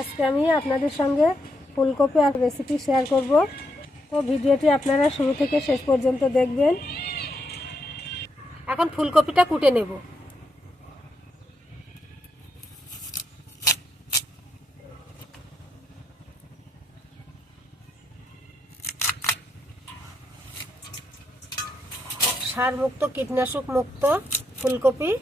আজকে আমি আপনাদের সঙ্গে ফুলকপি আর রেসিপি শেয়ার করব। তো ভিডিওটি আপনারা শুরু থেকে শেষ পর্যন্ত দেখবেন। এখন ফুলকপিটা কুটে নেব। সার মুক্ত, কীটনাশক মুক্ত ফুলকপি।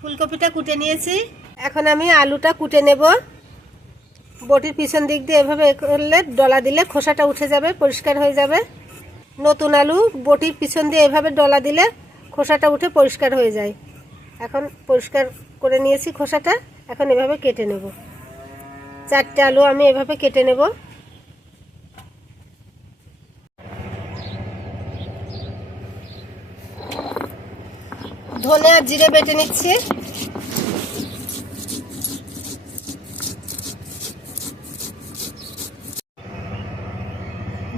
ফুলকপিটা কুটে নিয়েছি, এখন আমি আলুটা কুটে নেব। বটির পিছন দিক দিয়ে এভাবে করলে ডলা দিলে খোসাটা উঠে যাবে, পরিষ্কার হয়ে যাবে। নতুন আলু বটির পিছন দিয়ে এভাবে ডলা দিলে খোসাটা উঠে পরিষ্কার হয়ে যায়। এখন পরিষ্কার করে নিয়েছি খোসাটা, এখন এভাবে কেটে নেব। 4টে আলু আমি এভাবে কেটে নেব। ধনে আর জিরে বেটে নিচ্ছি।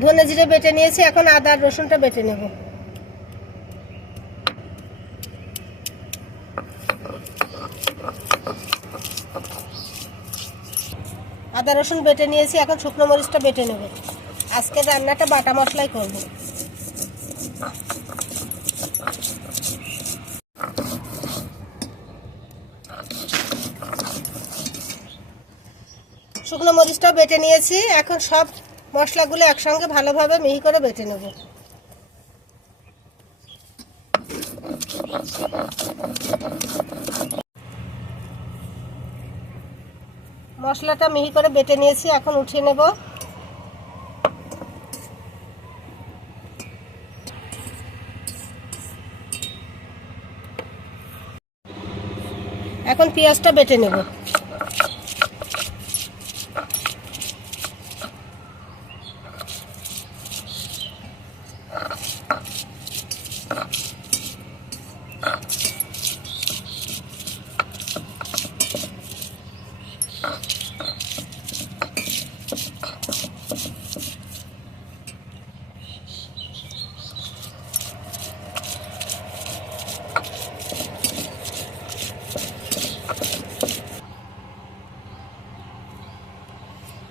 ধনে জিরে বেটে নিয়েছি, এখন আদা আর রসুনটা বেটে নেব। আদা রসুন বেটে নিয়েছি, এখন শুকনো মরিচটা বেটে নেব। আজকে রান্নাটা বাটা মশলাই করব। শুকনো মরিচটাও বেটে নিয়েছি, এখন সব মশলাগুলো একসঙ্গে ভালোভাবে মিহি করে বেটে নেব। মশলাটা মিহি করে বেটে নিয়েছি, এখন উঠিয়ে নেব। এখন পেঁয়াজটা বেটে নেব।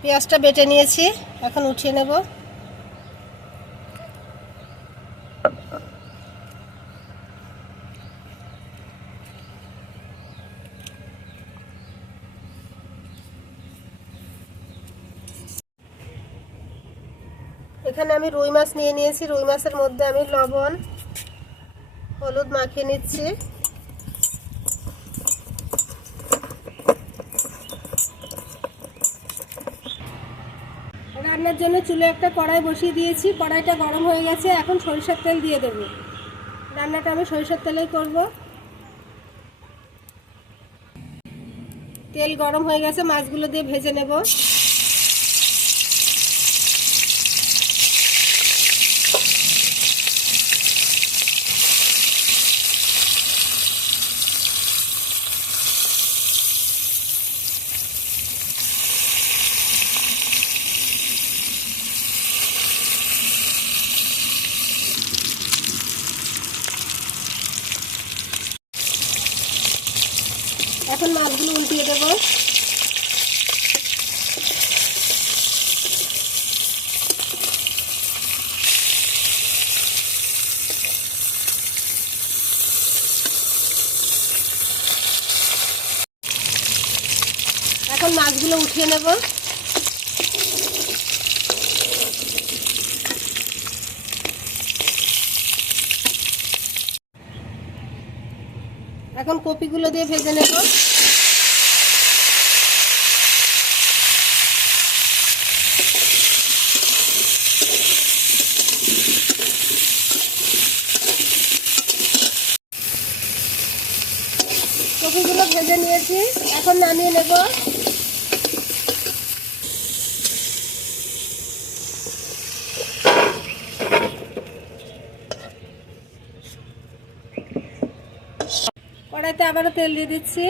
পেঁয়াজটা বেটে নিয়েছি, এখন উঠিয়ে নেব। এখানে আমি রুই মাছ নিয়ে নিয়েছি, রুই মাছের মধ্যে আমি লবণ হলুদ মাখিয়ে নিচ্ছি। রান্নার জন্য চুলে একটা কড়াই বসিয়ে দিয়েছি, কড়াইটা গরম হয়ে গেছে, এখন সরিষার তেল দিয়ে দেব। রান্নাটা আমি সরিষার তেলেই করব। তেল গরম হয়ে গেছে, মাছগুলো দিয়ে ভেজে নেব। এখন মাছগুলো উল্টিয়ে দেব। এখন মাছগুলো উঠিয়ে নেব। এখন কপিগুলো দিয়ে ভেজে নেব। কপিগুলো ভেজে নিয়েছি, এখন নামিয়ে নেব। কড়াইতে আবারও তেল দিয়ে দিচ্ছি।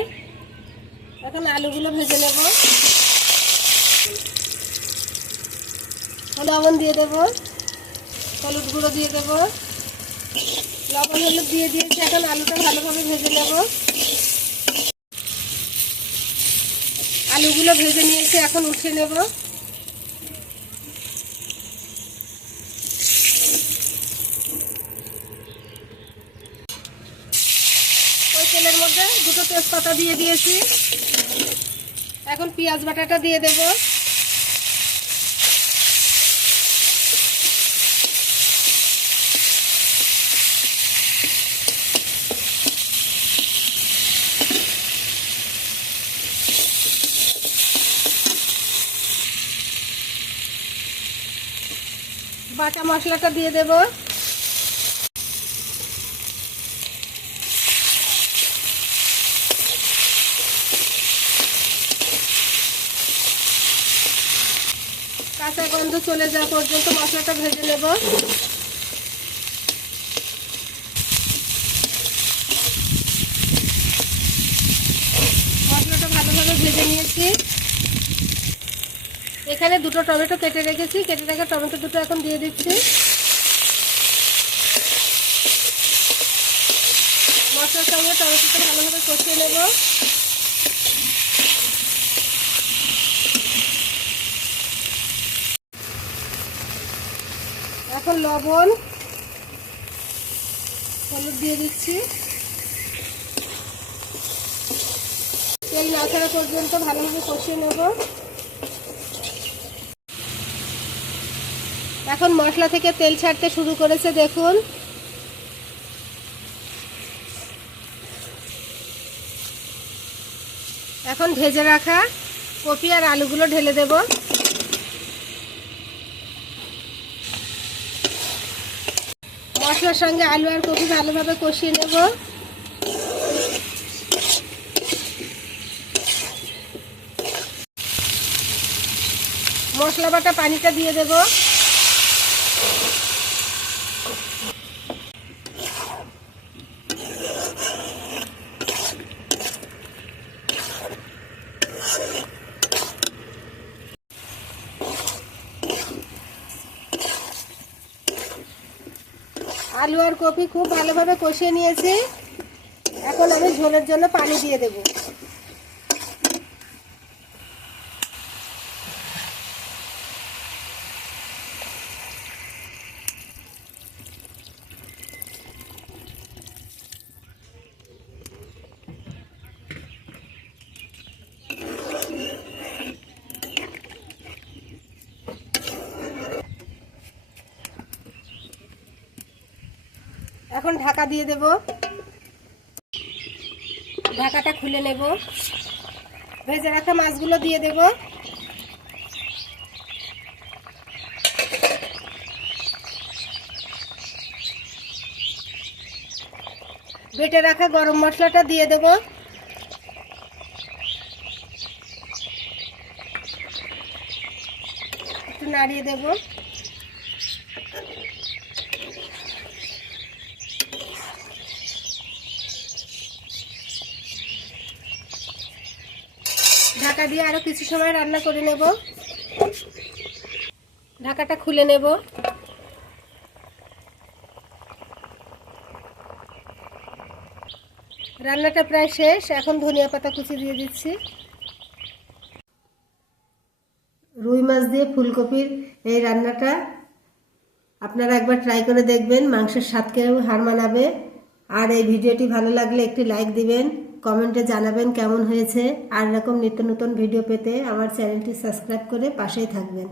এখন আলুগুলো ভেজে নেব। লবণ দিয়ে দেব, হলুদ গুঁড়ো দিয়ে দেব, লবণ হলুদ দিয়ে দিয়েছি। এখন আলুটা ভালোভাবে ভেজে নেব। আলুগুলো ভেজে নিয়েছি, এখন উঠিয়ে নেব। ওই তেলের মধ্যে দুটো তেজপাতা দিয়ে দিয়েছি। এখন পেঁয়াজ বাটাটা দিয়ে দেব। বাটা মশলাটা দিয়ে দেব। কাঁচা গন্ধ চলে যাওয়া পর্যন্ত মশলাটা ভেজে নেব। মশলাটা ভালোভাবে ভেজে নিয়েছি। এখানে দুটো টমেটো কেটে রেখেছি, কেটে রাখা টমেটো দুটো এখন দিয়ে দিচ্ছি। মশলার সঙ্গে টমেটোটা ভালোভাবে কষিয়ে নেব। এখন লবণ হলুদ দিয়ে দিচ্ছি। তেল না ছাড়া পর্যন্ত ভালোভাবে কষিয়ে নেব। এখন মশলা থেকে তেল ছাড়তে শুরু করেছে, দেখুন। এখন ভেজে রাখা কপি আর আলুগুলো ঢেলে দেব। মশলার সঙ্গে আলু আর কপি ভালোভাবে কষিয়ে নেব। মশলা বাটা পানিটা দিয়ে দেব। আলু আর কপি খুব ভালোভাবে কষিয়ে নিয়েছি। এখন আমি ঝোলের জন্য পানি দিয়ে দেব। এখন ঢাকা দিয়ে দেব। ঢাকাটা খুলে নেব। ভেজে রাখা মাছগুলো দিয়ে দেব। বেটে রাখা গরম মশলাটা দিয়ে দেব। একটু নাড়িয়ে দেব। ঢাকা দিয়ে আরো কিছু সময় রান্না করে নেব। ঢাকাটা খুলে নেব। রান্নাটা প্রায় শেষ। এখন ধনিয়া পাতা কুচি দিয়ে দিচ্ছি। রুই মাছ দিয়ে ফুলকপির এই রান্নাটা আপনারা একবার ট্রাই করে দেখবেন, মাংসের স্বাদকেও হার মানাবে। আর এই ভিডিওটি ভালো লাগলে একটি লাইক দিবেন, কমেন্টে জানাবেন কেমন হয়েছে। আর এরকম নিত্য নতুন ভিডিও পেতে আমার চ্যানেলটি সাবস্ক্রাইব করে পাশেই থাকবেন।